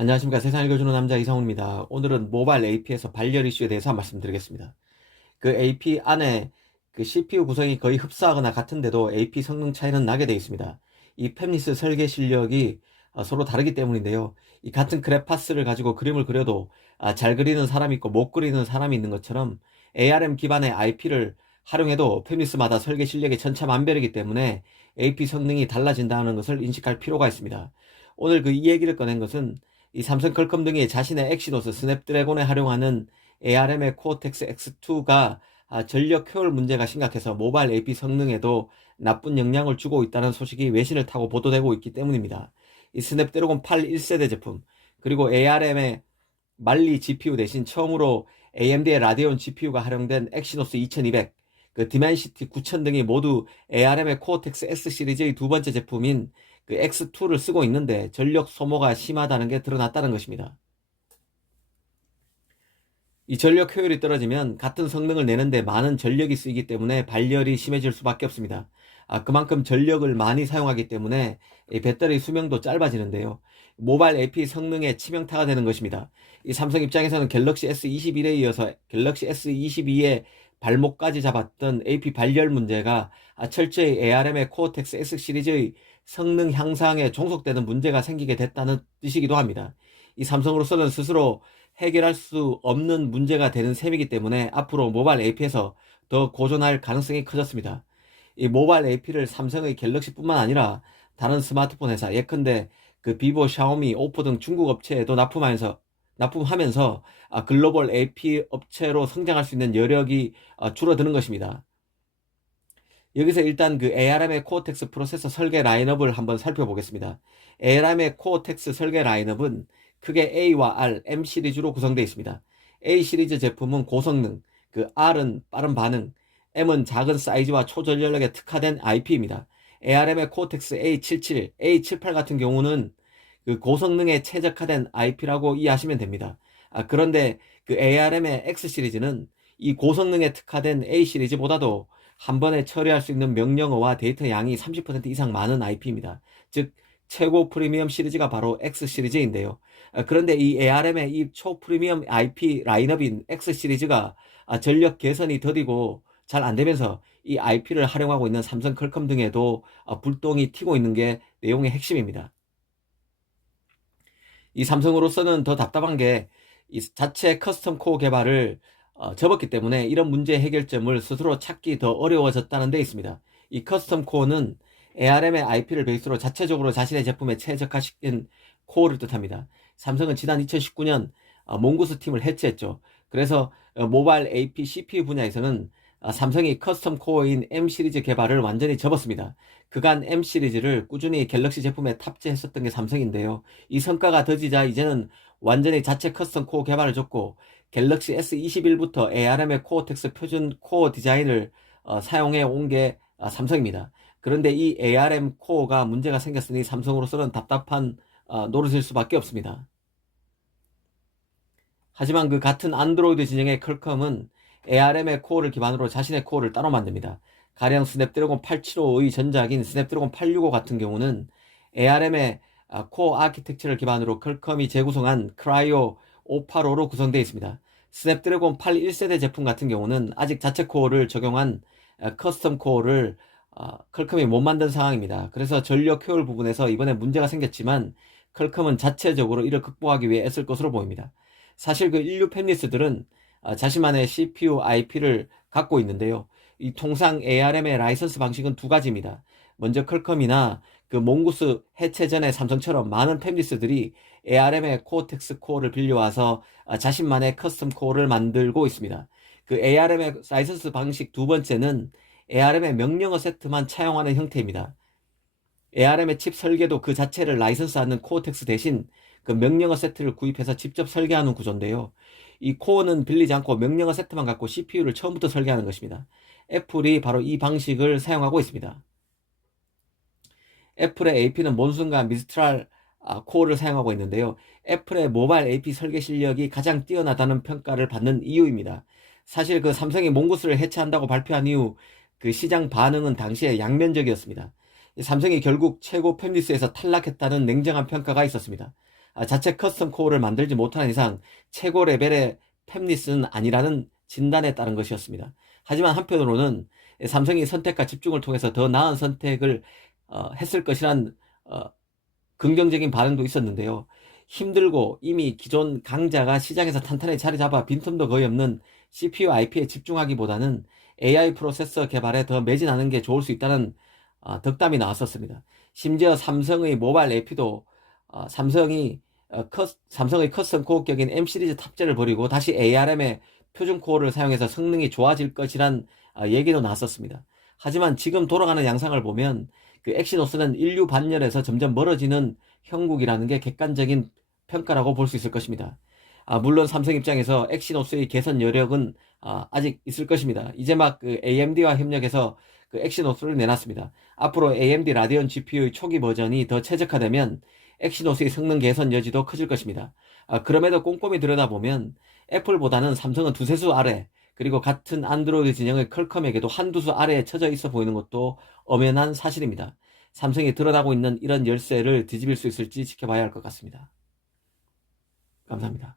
안녕하십니까. 세상 읽어주는 남자 이상훈입니다. 오늘은 모바일 AP에서 발열 이슈에 대해서 말씀드리겠습니다. 그 AP 안에 그 CPU 구성이 거의 흡사하거나 같은데도 AP 성능 차이는 나게 되어 있습니다. 이 팹리스 설계 실력이 서로 다르기 때문인데요. 이 같은 그래파스를 가지고 그림을 그려도 잘 그리는 사람이 있고 못 그리는 사람이 있는 것처럼 ARM 기반의 IP를 활용해도 팹리스마다 설계 실력이 천차만별이기 때문에 AP 성능이 달라진다는 것을 인식할 필요가 있습니다. 오늘 이 얘기를 꺼낸 것은 이 삼성 퀄컴 등이 자신의 엑시노스 스냅드래곤에 활용하는 ARM의 코어텍스 X2가 전력 효율 문제가 심각해서 모바일 AP 성능에도 나쁜 영향을 주고 있다는 소식이 외신을 타고 보도되고 있기 때문입니다. 이 스냅드래곤 8 1세대 제품, 그리고 ARM의 말리 GPU 대신 처음으로 AMD의 라데온 GPU가 활용된 엑시노스 2200, 그 디멘시티 9000 등이 모두 ARM의 코어텍스 S 시리즈의 두 번째 제품인 그 X2를 쓰고 있는데 전력 소모가 심하다는 게 드러났다는 것입니다. 이 전력 효율이 떨어지면 같은 성능을 내는데 많은 전력이 쓰이기 때문에 발열이 심해질 수밖에 없습니다. 그만큼 전력을 많이 사용하기 때문에 이 배터리 수명도 짧아지는데요. 모바일 AP 성능에 치명타가 되는 것입니다. 이 삼성 입장에서는 갤럭시 S21에 이어서 갤럭시 S22의 발목까지 잡았던 AP 발열 문제가 철저히 ARM의 코어텍스 S 시리즈의 성능 향상에 종속되는 문제가 생기게 됐다는 뜻이기도 합니다. 이 삼성으로서는 스스로 해결할 수 없는 문제가 되는 셈이기 때문에 앞으로 모바일 AP에서 더 고전할 가능성이 커졌습니다. 이 모바일 AP를 삼성의 갤럭시뿐만 아니라 다른 스마트폰 회사, 예컨대 그 비보, 샤오미, 오포 등 중국 업체에도 납품하면서 글로벌 AP 업체로 성장할 수 있는 여력이 줄어드는 것입니다. 여기서 일단 그 ARM의 코어텍스 프로세서 설계 라인업을 한번 살펴보겠습니다. ARM의 코어텍스 설계 라인업은 크게 A와 R, M 시리즈로 구성되어 있습니다. A 시리즈 제품은 고성능, 그 R은 빠른 반응, M은 작은 사이즈와 초전력에 특화된 IP입니다. ARM의 코어텍스 A77, A78 같은 경우는 그 고성능에 최적화된 IP라고 이해하시면 됩니다. 그런데 그 ARM의 X 시리즈는 이 고성능에 특화된 A 시리즈보다도 한 번에 처리할 수 있는 명령어와 데이터 양이 30% 이상 많은 IP입니다. 즉 최고 프리미엄 시리즈가 바로 X 시리즈인데요. 그런데 이 ARM의 이 초프리미엄 IP 라인업인 X 시리즈가 전력 개선이 더디고 잘 안되면서 이 IP를 활용하고 있는 삼성 퀄컴 등에도 불똥이 튀고 있는 게 내용의 핵심입니다. 이 삼성으로서는 더 답답한 게 이 자체 커스텀 코어 개발을 접었기 때문에 이런 문제 해결점을 스스로 찾기 더 어려워졌다는 데 있습니다. 이 커스텀 코어는 ARM의 IP를 베이스로 자체적으로 자신의 제품에 최적화시킨 코어를 뜻합니다. 삼성은 지난 2019년 몽고스 팀을 해체했죠. 그래서 모바일 AP CPU 분야에서는 삼성이 커스텀 코어인 M 시리즈 개발을 완전히 접었습니다. 그간 M 시리즈를 꾸준히 갤럭시 제품에 탑재했었던 게 삼성인데요. 이 성과가 더지자 이제는 완전히 자체 커스텀 코어 개발을 접고 갤럭시 S21부터 ARM의 코어텍스 표준 코어 디자인을 사용해 온 게 삼성입니다. 그런데 이 ARM 코어가 문제가 생겼으니 삼성으로서는 답답한 노릇일 수밖에 없습니다. 하지만 그 같은 안드로이드 진영의 퀄컴은 ARM의 코어를 기반으로 자신의 코어를 따로 만듭니다. 가령 스냅드래곤 875의 전작인 스냅드래곤 865 같은 경우는 ARM의 코어 아키텍처를 기반으로 퀄컴이 재구성한 크라이오 585로 구성되어 있습니다. 스냅드래곤 8 1세대 제품 같은 경우는 아직 자체 코어를 적용한 커스텀 코어를 퀄컴이 못 만든 상황입니다. 그래서 전력 효율 부분에서 이번에 문제가 생겼지만 퀄컴은 자체적으로 이를 극복하기 위해 애쓸 것으로 보입니다. 사실 그 인류 팹리스들은 자신만의 CPU IP를 갖고 있는데요. 이 통상 ARM의 라이선스 방식은 두 가지입니다. 먼저 퀄컴이나 그 몽고스 해체 전에 삼성처럼 많은 팹리스들이 ARM의 코어텍스 코어를 빌려와서 자신만의 커스텀 코어를 만들고 있습니다. 그 ARM의 라이선스 방식 두 번째는 ARM의 명령어 세트만 차용하는 형태입니다. ARM의 칩 설계도 그 자체를 라이선스하는 코어텍스 대신 그 명령어 세트를 구입해서 직접 설계하는 구조인데요. 이 코어는 빌리지 않고 명령어 세트만 갖고 CPU를 처음부터 설계하는 것입니다. 애플이 바로 이 방식을 사용하고 있습니다. 애플의 AP는 몬순과 미스트랄 코어를 사용하고 있는데요. 애플의 모바일 AP 설계 실력이 가장 뛰어나다는 평가를 받는 이유입니다. 사실 그 삼성이 몽고스를 해체한다고 발표한 이후 그 시장 반응은 당시에 양면적이었습니다. 삼성이 결국 최고 팹리스에서 탈락했다는 냉정한 평가가 있었습니다. 자체 커스텀 코어를 만들지 못하는 이상 최고 레벨의 팹리스는 아니라는 진단에 따른 것이었습니다. 하지만 한편으로는 삼성이 선택과 집중을 통해서 더 나은 선택을 했을 것이란 긍정적인 반응도 있었는데요. 힘들고 이미 기존 강자가 시장에서 탄탄히 자리 잡아 빈틈도 거의 없는 CPU IP에 집중하기보다는 AI 프로세서 개발에 더 매진하는 게 좋을 수 있다는 덕담이 나왔었습니다. 심지어 삼성의 모바일 AP도 삼성의 커스텀 코어격인 M 시리즈 탑재를 버리고 다시 ARM의 표준 코어를 사용해서 성능이 좋아질 것이란 얘기도 나왔었습니다. 하지만 지금 돌아가는 양상을 보면 그 엑시노스는 인류 반열에서 점점 멀어지는 형국이라는 게 객관적인 평가라고 볼 수 있을 것입니다. 물론 삼성 입장에서 엑시노스의 개선 여력은 아직 있을 것입니다. 이제 막 그 AMD와 협력해서 그 엑시노스를 내놨습니다. 앞으로 AMD 라디온 GPU의 초기 버전이 더 최적화되면 엑시노스의 성능 개선 여지도 커질 것입니다. 그럼에도 꼼꼼히 들여다보면 애플보다는 삼성은 두세 수 아래, 그리고 같은 안드로이드 진영의 퀄컴에게도 한두 수 아래에 처져 있어 보이는 것도 엄연한 사실입니다. 삼성이 드러나고 있는 이런 열쇠를 뒤집을 수 있을지 지켜봐야 할 것 같습니다. 감사합니다.